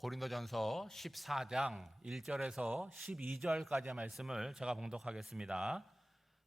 고린도전서 14장 1절에서 12절까지의 말씀을 제가 봉독하겠습니다.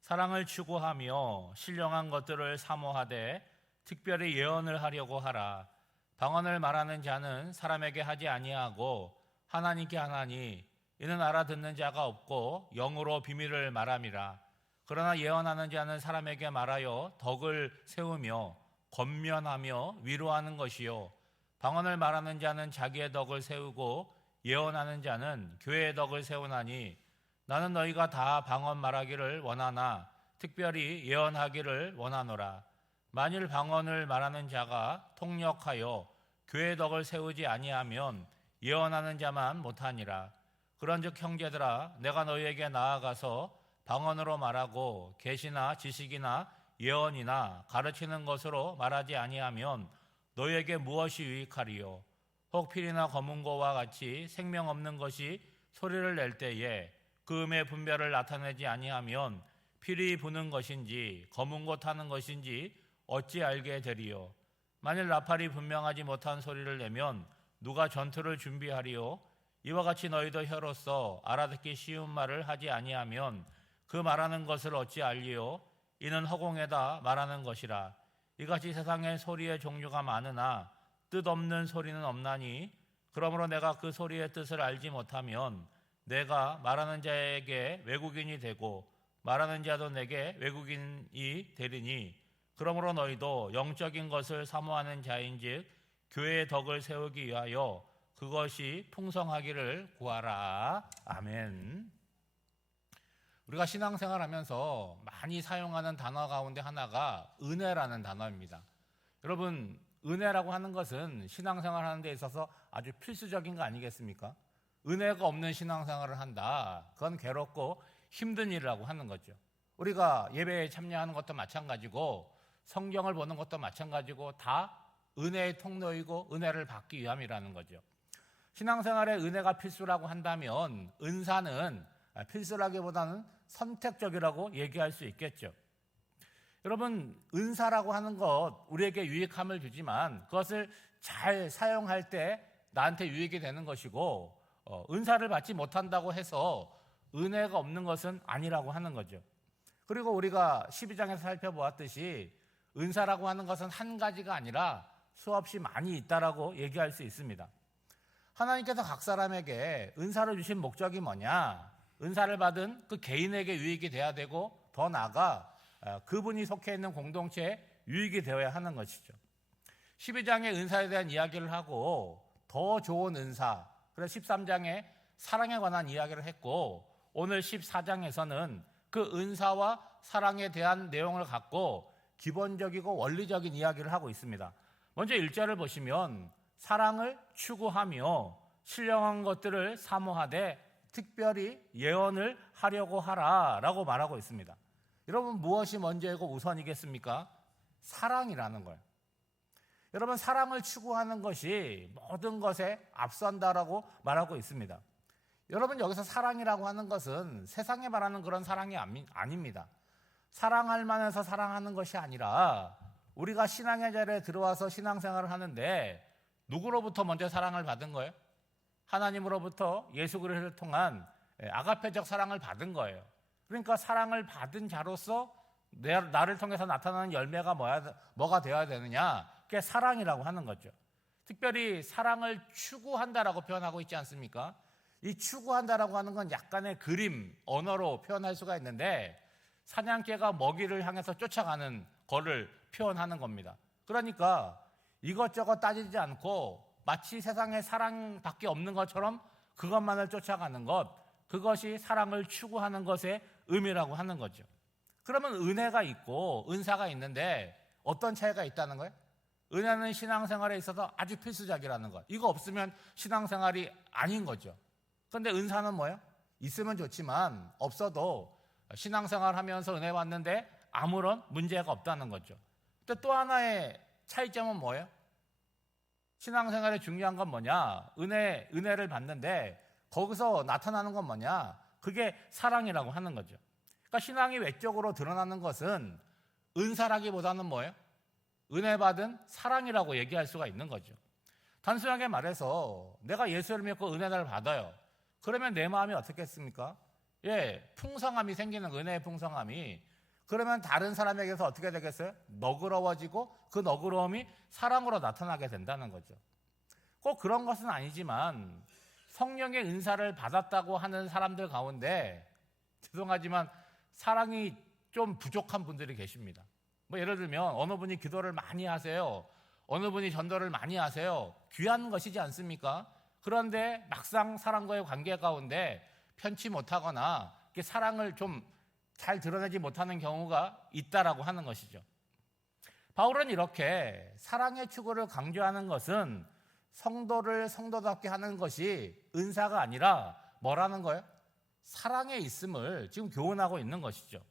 사랑을 추구하며 신령한 것들을 사모하되 특별히 예언을 하려고 하라. 방언을 말하는 자는 사람에게 하지 아니하고 하나님께 하나니 이는 알아듣는 자가 없고 영으로 비밀을 말함이라. 그러나 예언하는 자는 사람에게 말하여 덕을 세우며 권면하며 위로하는 것이요 방언을 말하는 자는 자기의 덕을 세우고 예언하는 자는 교회의 덕을 세우나니 나는 너희가 다 방언 말하기를 원하나 특별히 예언하기를 원하노라. 만일 방언을 말하는 자가 통역하여 교회의 덕을 세우지 아니하면 예언하는 자만 못하니라. 그런즉 형제들아 내가 너희에게 나아가서 방언으로 말하고 계시나 지식이나 예언이나 가르치는 것으로 말하지 아니하면 너희에게 무엇이 유익하리요? 혹 피리나 검은고와 같이 생명 없는 것이 소리를 낼 때에 그 음의 분별을 나타내지 아니하면 피리 부는 것인지 검은고 타는 것인지 어찌 알게 되리요? 만일 나팔이 분명하지 못한 소리를 내면 누가 전투를 준비하리요? 이와 같이 너희도 혀로서 알아듣기 쉬운 말을 하지 아니하면 그 말하는 것을 어찌 알리요? 이는 허공에다 말하는 것이라. 이같이 세상에 소리의 종류가 많으나 뜻없는 소리는 없나니 그러므로 내가 그 소리의 뜻을 알지 못하면 내가 말하는 자에게 외국인이 되고 말하는 자도 내게 외국인이 되리니 그러므로 너희도 영적인 것을 사모하는 자인즉 교회의 덕을 세우기 위하여 그것이 풍성하기를 구하라. 아멘. 우리가 신앙생활하면서 많이 사용하는 단어 가운데 하나가 은혜라는 단어입니다. 여러분, 은혜라고 하는 것은 신앙생활하는 데 있어서 아주 필수적인 거 아니겠습니까? 은혜가 없는 신앙생활을 한다. 그건 괴롭고 힘든 일이라고 하는 거죠. 우리가 예배에 참여하는 것도 마찬가지고 성경을 보는 것도 마찬가지고 다 은혜의 통로이고 은혜를 받기 위함이라는 거죠. 신앙생활에 은혜가 필수라고 한다면 은사는 필수라기보다는 선택적이라고 얘기할 수 있겠죠. 여러분, 은사라고 하는 것 우리에게 유익함을 주지만 그것을 잘 사용할 때 나한테 유익이 되는 것이고 은사를 받지 못한다고 해서 은혜가 없는 것은 아니라고 하는 거죠. 그리고 우리가 12장에서 살펴보았듯이 은사라고 하는 것은 한 가지가 아니라 수없이 많이 있다라고 얘기할 수 있습니다. 하나님께서 각 사람에게 은사를 주신 목적이 뭐냐? 은사를 받은 그 개인에게 유익이 돼야 되고 더 나아가 그분이 속해 있는 공동체에 유익이 되어야 하는 것이죠. 12장의 은사에 대한 이야기를 하고 더 좋은 은사, 그래서 13장에 사랑에 관한 이야기를 했고 오늘 14장에서는 그 은사와 사랑에 대한 내용을 갖고 기본적이고 원리적인 이야기를 하고 있습니다. 먼저 1절을 보시면 사랑을 추구하며 신령한 것들을 사모하되 특별히 예언을 하려고 하라라고 말하고 있습니다. 여러분, 무엇이 먼저이고 우선이겠습니까? 사랑이라는 거예요. 여러분, 사랑을 추구하는 것이 모든 것에 앞선다라고 말하고 있습니다. 여러분, 여기서 사랑이라고 하는 것은 세상에 말하는 그런 사랑이 아닙니다. 사랑할 만해서 사랑하는 것이 아니라 우리가 신앙의 자리에 들어와서 신앙생활을 하는데 누구로부터 먼저 사랑을 받은 거예요? 하나님으로부터 예수 그리스도를 통한 아가페적 사랑을 받은 거예요. 그러니까 사랑을 받은 자로서 나를 통해서 나타나는 열매가 뭐가 되어야 되느냐? 그게 사랑이라고 하는 거죠. 특별히 사랑을 추구한다라고 표현하고 있지 않습니까? 이 추구한다라고 하는 건 약간의 그림, 언어로 표현할 수가 있는데 사냥개가 먹이를 향해서 쫓아가는 거를 표현하는 겁니다. 그러니까 이것저것 따지지 않고 마치 세상에 사랑밖에 없는 것처럼 그것만을 쫓아가는 것, 그것이 사랑을 추구하는 것의 의미라고 하는 거죠. 그러면 은혜가 있고 은사가 있는데 어떤 차이가 있다는 거예요? 은혜는 신앙생활에 있어서 아주 필수적이라는 것. 이거 없으면 신앙생활이 아닌 거죠. 그런데 은사는 뭐예요? 있으면 좋지만 없어도 신앙생활 하면서 은혜 받는데 아무런 문제가 없다는 거죠. 또 하나의 차이점은 뭐예요? 신앙생활에 중요한 건 뭐냐? 은혜를 받는데 거기서 나타나는 건 뭐냐? 그게 사랑이라고 하는 거죠. 그러니까 신앙이 외적으로 드러나는 것은 은사라기보다는 뭐예요? 은혜 받은 사랑이라고 얘기할 수가 있는 거죠. 단순하게 말해서 내가 예수를 믿고 은혜를 받아요. 그러면 내 마음이 어떻겠습니까? 풍성함이 생기는 은혜의 풍성함이. 그러면 다른 사람에게서 어떻게 되겠어요? 너그러워지고 그 너그러움이 사랑으로 나타나게 된다는 거죠. 꼭 그런 것은 아니지만 성령의 은사를 받았다고 하는 사람들 가운데 죄송하지만 사랑이 좀 부족한 분들이 계십니다. 예를 들면 어느 분이 기도를 많이 하세요. 어느 분이 전도를 많이 하세요. 귀한 것이지 않습니까? 그런데 막상 사람과의 관계 가운데 편치 못하거나 사랑을 좀 잘 드러내지 못하는 경우가 있다라고 하는 것이죠. 바울은 이렇게 사랑의 추구를 강조하는 것은 성도를 성도답게 하는 것이 은사가 아니라 뭐라는 거예요? 사랑에 있음을 지금 교훈하고 있는 것이죠.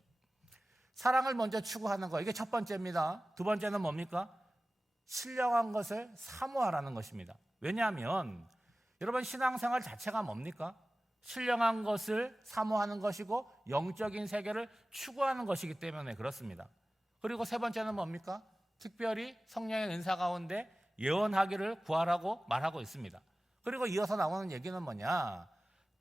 사랑을 먼저 추구하는 거, 이게 첫 번째입니다. 두 번째는 뭡니까? 신령한 것을 사모하라는 것입니다. 왜냐하면 여러분 신앙생활 자체가 뭡니까? 신령한 것을 사모하는 것이고 영적인 세계를 추구하는 것이기 때문에 그렇습니다. 그리고 세 번째는 뭡니까? 특별히 성령의 은사 가운데 예언하기를 구하라고 말하고 있습니다. 그리고 이어서 나오는 얘기는 뭐냐?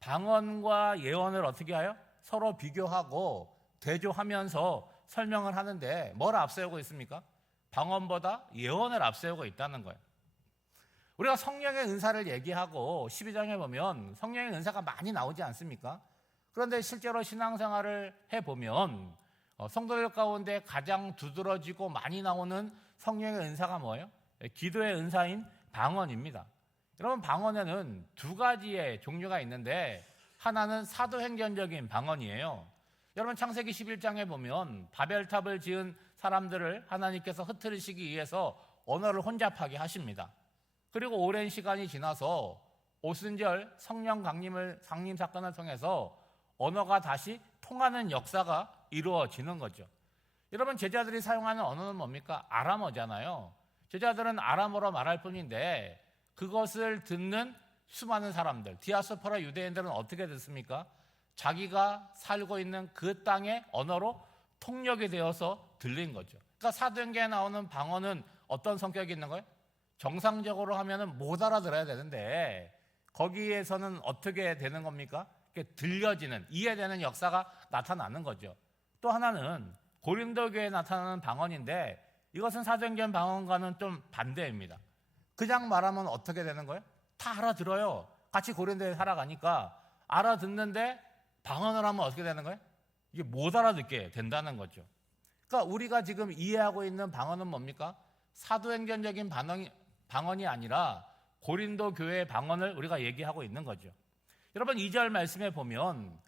방언과 예언을 어떻게 하여? 서로 비교하고 대조하면서 설명을 하는데 뭘 앞세우고 있습니까? 방언보다 예언을 앞세우고 있다는 거예요. 우리가 성령의 은사를 얘기하고 12장에 보면 성령의 은사가 많이 나오지 않습니까? 그런데 실제로 신앙생활을 해보면 성도들 가운데 가장 두드러지고 많이 나오는 성령의 은사가 뭐예요? 기도의 은사인 방언입니다. 여러분 방언에는 두 가지의 종류가 있는데 하나는 사도행전적인 방언이에요. 여러분 창세기 11장에 보면 바벨탑을 지은 사람들을 하나님께서 흩트리시기 위해서 언어를 혼잡하게 하십니다. 그리고 오랜 시간이 지나서 오순절 성령 강림 사건을 통해서 언어가 다시 통하는 역사가 이루어지는 거죠. 여러분 제자들이 사용하는 언어는 뭡니까? 아람어잖아요. 제자들은 아람어로 말할 뿐인데 그것을 듣는 수많은 사람들, 디아스포라 유대인들은 어떻게 듣습니까? 자기가 살고 있는 그 땅의 언어로 통역이 되어서 들린 거죠. 그러니까 사도행전에 나오는 방언은 어떤 성격이 있는 거예요? 정상적으로 하면은 못 알아들어야 되는데 거기에서는 어떻게 되는 겁니까? 들려지는, 이해되는 역사가 나타나는 거죠. 또 하나는 고린도 교회에 나타나는 방언인데 이것은 사도행전 방언과는 좀 반대입니다. 그냥 말하면 어떻게 되는 거예요? 다 알아들어요. 같이 고린도에 살아가니까 알아듣는데 방언을 하면 어떻게 되는 거예요? 이게 못 알아듣게 된다는 거죠. 그러니까 우리가 지금 이해하고 있는 방언은 뭡니까? 사도행전적인 방언이 아니라 고린도 교회의 방언을 우리가 얘기하고 있는 거죠. 여러분 2절 말씀에 보면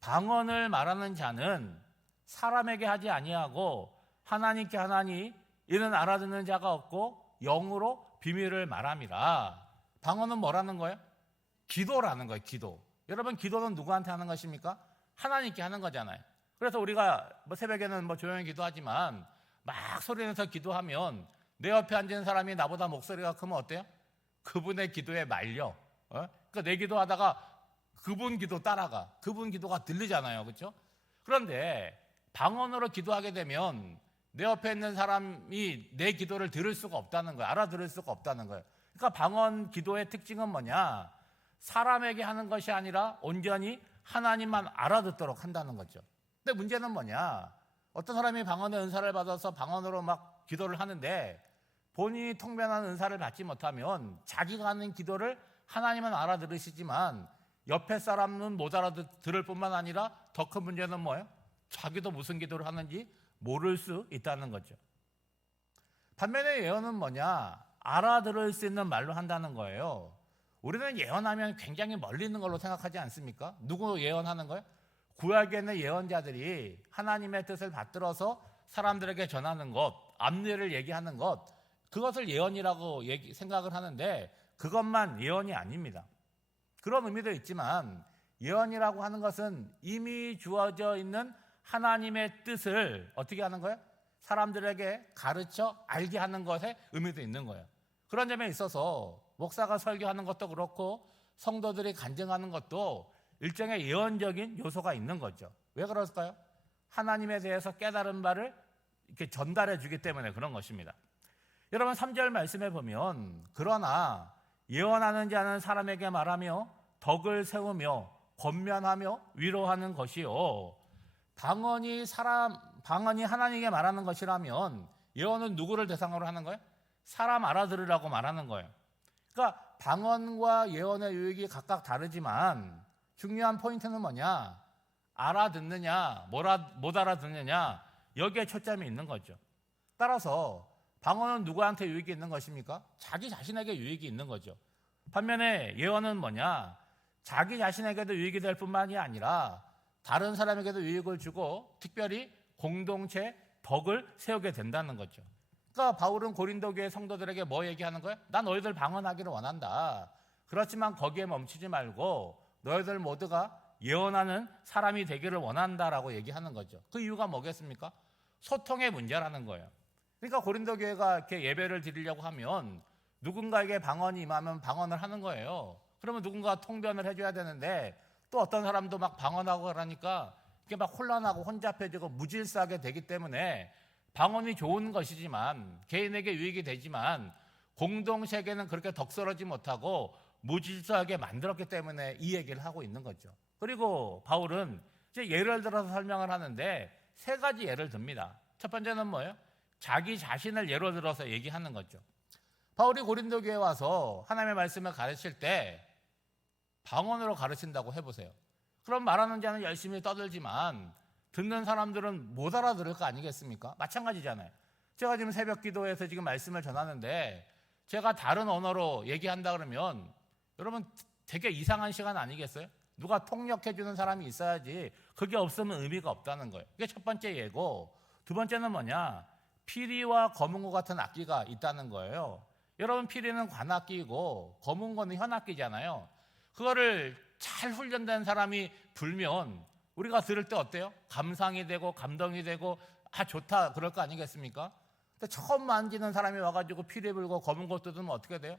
방언을 말하는 자는 사람에게 하지 아니하고 하나님께 하나니 이는 알아듣는 자가 없고 영으로 비밀을 말함이라. 방언은 뭐라는 거예요? 기도라는 거예요. 기도. 여러분 기도는 누구한테 하는 것입니까? 하나님께 하는 거잖아요. 그래서 우리가 새벽에는 조용히 기도하지만 막 소리내서 기도하면 내 옆에 앉은 사람이 나보다 목소리가 크면 어때요? 그분의 기도에 말려. 그러니까 내 기도하다가 그분 기도 따라가. 그분 기도가 들리잖아요. 그렇죠? 그런데 방언으로 기도하게 되면 내 옆에 있는 사람이 내 기도를 들을 수가 없다는 거예요. 알아들을 수가 없다는 거예요. 그러니까 방언 기도의 특징은 뭐냐? 사람에게 하는 것이 아니라 온전히 하나님만 알아듣도록 한다는 거죠. 근데 문제는 뭐냐? 어떤 사람이 방언의 은사를 받아서 방언으로 막 기도를 하는데 본인이 통변하는 은사를 받지 못하면 자기가 하는 기도를 하나님은 알아들으시지만 옆에 사람은 못 알아들을 뿐만 아니라 더 큰 문제는 뭐예요? 자기도 무슨 기도를 하는지 모를 수 있다는 거죠. 반면에 예언은 뭐냐? 알아들을 수 있는 말로 한다는 거예요. 우리는 예언하면 굉장히 멀리 있는 걸로 생각하지 않습니까? 누구 예언하는 거예요? 구약에 있는 예언자들이 하나님의 뜻을 받들어서 사람들에게 전하는 것, 앞일을 얘기하는 것, 그것을 예언이라고 생각을 하는데 그것만 예언이 아닙니다. 그런 의미도 있지만 예언이라고 하는 것은 이미 주어져 있는 하나님의 뜻을 어떻게 하는 거예요? 사람들에게 가르쳐 알게 하는 것에 의미도 있는 거예요. 그런 점에 있어서 목사가 설교하는 것도 그렇고 성도들이 간증하는 것도 일종의 예언적인 요소가 있는 거죠. 왜 그럴까요? 하나님에 대해서 깨달은 바를 이렇게 전달해 주기 때문에 그런 것입니다. 여러분 3절 말씀에 보면 그러나 예언하는 자는 사람에게 말하며 덕을 세우며 권면하며 위로하는 것이요. 방언이 하나님에게 말하는 것이라면 예언은 누구를 대상으로 하는 거예요? 사람 알아들으라고 말하는 거예요. 그러니까 방언과 예언의 유익이 각각 다르지만 중요한 포인트는 뭐냐? 알아듣느냐, 못 알아듣느냐, 여기에 초점이 있는 거죠. 따라서 방언은 누구한테 유익이 있는 것입니까? 자기 자신에게 유익이 있는 거죠. 반면에 예언은 뭐냐? 자기 자신에게도 유익이 될 뿐만이 아니라 다른 사람에게도 유익을 주고 특별히 공동체 덕을 세우게 된다는 거죠. 그러니까 바울은 고린도 교회 성도들에게 뭐 얘기하는 거예요? 난 너희들 방언하기를 원한다. 그렇지만 거기에 멈추지 말고 너희들 모두가 예언하는 사람이 되기를 원한다라고 얘기하는 거죠. 그 이유가 뭐겠습니까? 소통의 문제라는 거예요. 그러니까 고린도 교회가 이렇게 예배를 드리려고 하면 누군가에게 방언이 임하면 방언을 하는 거예요. 그러면 누군가 통변을 해줘야 되는데 또 어떤 사람도 막 방언하고 그러니까 이게 막 혼란하고 혼잡해지고 무질서하게 되기 때문에 방언이 좋은 것이지만 개인에게 유익이 되지만 공동체에게는 그렇게 덕스러지 못하고 무질서하게 만들었기 때문에 이 얘기를 하고 있는 거죠. 그리고 바울은 이제 예를 들어서 설명을 하는데 세 가지 예를 듭니다. 첫 번째는 뭐예요? 자기 자신을 예로 들어서 얘기하는 거죠. 바울이 고린도 교회에 와서 하나님의 말씀을 가르칠 때 방언으로 가르친다고 해보세요. 그럼 말하는 자는 열심히 떠들지만 듣는 사람들은 못 알아들을 거 아니겠습니까? 마찬가지잖아요. 제가 지금 새벽 기도에서 지금 말씀을 전하는데 제가 다른 언어로 얘기한다 그러면 여러분 되게 이상한 시간 아니겠어요? 누가 통역해 주는 사람이 있어야지 그게 없으면 의미가 없다는 거예요. 이게 첫 번째 예고. 두 번째는 뭐냐? 피리와 검은고 같은 악기가 있다는 거예요. 여러분 피리는 관악기이고 검은고는 현악기잖아요. 그거를 잘 훈련된 사람이 불면 우리가 들을 때 어때요? 감상이 되고 감동이 되고 좋다 그럴 거 아니겠습니까? 근데 처음 만지는 사람이 와가지고 피리 불고 검은고 뜯으면 어떻게 돼요?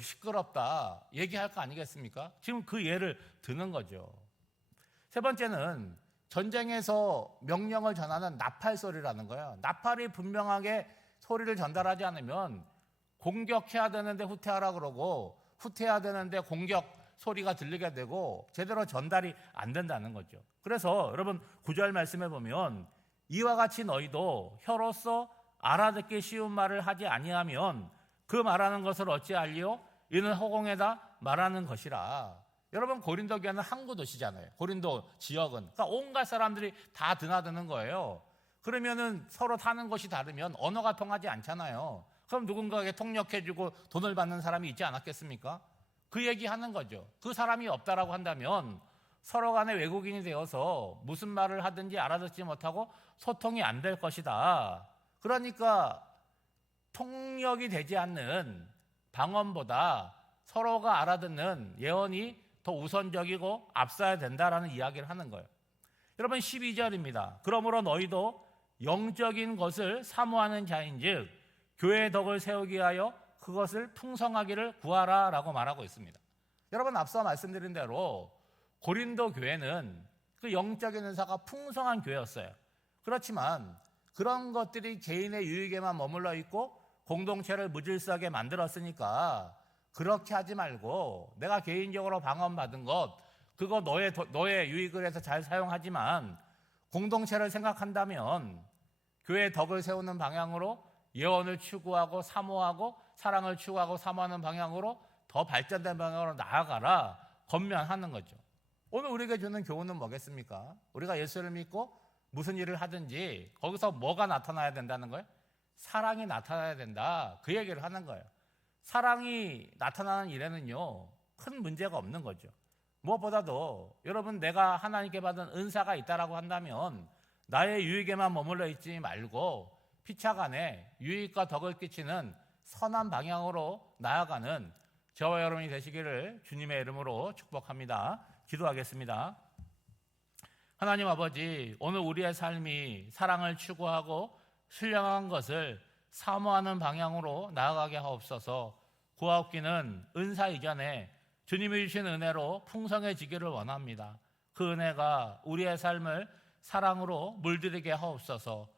시끄럽다 얘기할 거 아니겠습니까? 지금 그 예를 드는 거죠. 세 번째는 전쟁에서 명령을 전하는 나팔 소리라는 거예요. 나팔이 분명하게 소리를 전달하지 않으면 공격해야 되는데 후퇴하라 그러고 후퇴해야 되는데 공격 소리가 들리게 되고 제대로 전달이 안 된다는 거죠. 그래서 여러분 9절 말씀에 보면 이와 같이 너희도 혀로서 알아듣기 쉬운 말을 하지 아니하면 그 말하는 것을 어찌 알리요? 이는 허공에다 말하는 것이라. 여러분 고린도 교회는 항구 도시잖아요. 고린도 지역은 그러니까 온갖 사람들이 다 드나드는 거예요. 그러면은 서로 사는 것이 다르면 언어가 통하지 않잖아요. 그럼 누군가에게 통역해주고 돈을 받는 사람이 있지 않았겠습니까? 그 얘기하는 거죠. 그 사람이 없다라고 한다면 서로 간에 외국인이 되어서 무슨 말을 하든지 알아듣지 못하고 소통이 안 될 것이다. 그러니까 통역이 되지 않는 방언보다 서로가 알아듣는 예언이 더 우선적이고 앞서야 된다라는 이야기를 하는 거예요. 여러분 12절입니다. 그러므로 너희도 영적인 것을 사모하는 자인즉 교회의 덕을 세우기 위하여 그것을 풍성하기를 구하라 라고 말하고 있습니다. 여러분 앞서 말씀드린 대로 고린도 교회는 그 영적인 은사가 풍성한 교회였어요. 그렇지만 그런 것들이 개인의 유익에만 머물러 있고 공동체를 무질서하게 만들었으니까 그렇게 하지 말고 내가 개인적으로 방언받은 것 그거 너의 유익을 해서 잘 사용하지만 공동체를 생각한다면 교회의 덕을 세우는 방향으로 예언을 추구하고 사모하고 사랑을 추구하고 사모하는 방향으로 더 발전된 방향으로 나아가라 권면하는 거죠. 오늘 우리에게 주는 교훈은 뭐겠습니까? 우리가 예수를 믿고 무슨 일을 하든지 거기서 뭐가 나타나야 된다는 거예요? 사랑이 나타나야 된다. 그 얘기를 하는 거예요. 사랑이 나타나는 일에는요 큰 문제가 없는 거죠. 무엇보다도 여러분 내가 하나님께 받은 은사가 있다라고 한다면 나의 유익에만 머물러 있지 말고 피차간에 유익과 덕을 끼치는 선한 방향으로 나아가는 저와 여러분이 되시기를 주님의 이름으로 축복합니다. 기도하겠습니다. 하나님 아버지, 오늘 우리의 삶이 사랑을 추구하고 신령한 것을 사모하는 방향으로 나아가게 하옵소서. 구하옵기는 은사 이전에 주님이 주신 은혜로 풍성해지기를 원합니다. 그 은혜가 우리의 삶을 사랑으로 물들이게 하옵소서.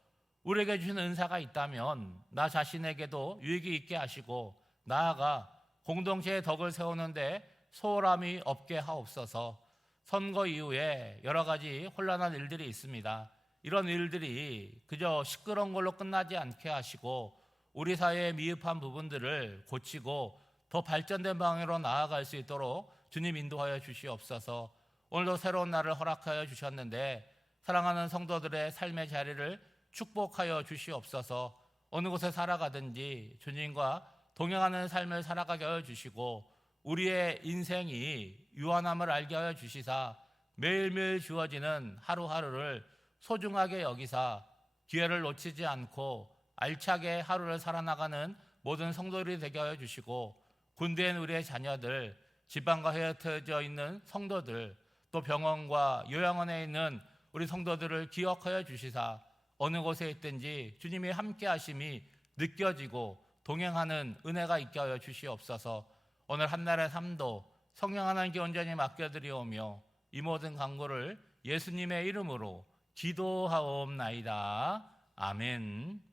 우리에게 주신 은사가 있다면 나 자신에게도 유익이 있게 하시고 나아가 공동체의 덕을 세우는데 소홀함이 없게 하옵소서. 선거 이후에 여러 가지 혼란한 일들이 있습니다. 이런 일들이 그저 시끄러운 걸로 끝나지 않게 하시고 우리 사회의 미흡한 부분들을 고치고 더 발전된 방향으로 나아갈 수 있도록 주님 인도하여 주시옵소서. 오늘도 새로운 날을 허락하여 주셨는데 사랑하는 성도들의 삶의 자리를 축복하여 주시옵소서. 어느 곳에 살아가든지 주님과 동행하는 삶을 살아가게 하여 주시고 우리의 인생이 유한함을 알게 하여 주시사 매일매일 주어지는 하루하루를 소중하게 여기사 기회를 놓치지 않고 알차게 하루를 살아나가는 모든 성도들이 되게 하여 주시고 군대에 있는 우리의 자녀들, 지방과 흩어져 있는 성도들, 또 병원과 요양원에 있는 우리 성도들을 기억하여 주시사 어느 곳에 있든지 주님이 함께 하심이 느껴지고 동행하는 은혜가 있게 하여 주시옵소서. 오늘 한날의 삶도 성령 하나님께 온전히 맡겨드리오며 이 모든 간구를 예수님의 이름으로 기도하옵나이다. 아멘.